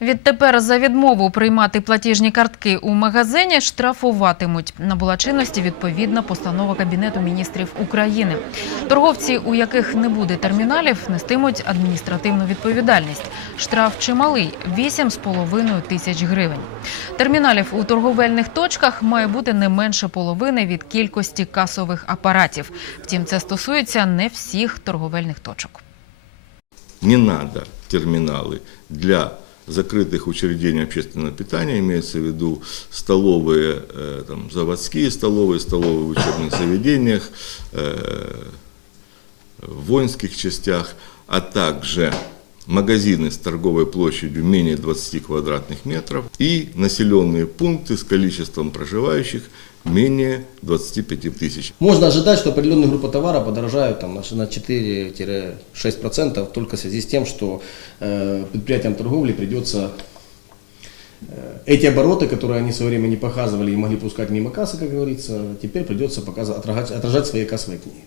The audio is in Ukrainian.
Відтепер за відмову приймати платіжні картки у магазині штрафуватимуть. Набула чинності відповідна постанова Кабінету міністрів України. Торговці, у яких не буде терміналів, нестимуть адміністративну відповідальність. Штраф чималий – 8,5 тисяч гривень. Терміналів у торговельних точках має бути не менше половини від кількості касових апаратів. Втім, це стосується не всіх торговельних точок. Не надо терминалы для закрытых учреждений общественного питания, имеется в виду столовые, э, там, заводские столовые, столовые в учебных заведениях, э, в воинских частях, а также магазины с торговой площадью менее 20 квадратных метров и населенные пункты с количеством проживающих менее 25 тысяч. Можно ожидать, что определенные группы товара подорожают там, на 4-6% только в связи с тем, что э, предприятиям торговли придется э, эти обороты, которые они в свое время не показывали и могли пускать мимо кассы, как говорится, теперь придется показывать, отражать, отражать в своей кассовой книге.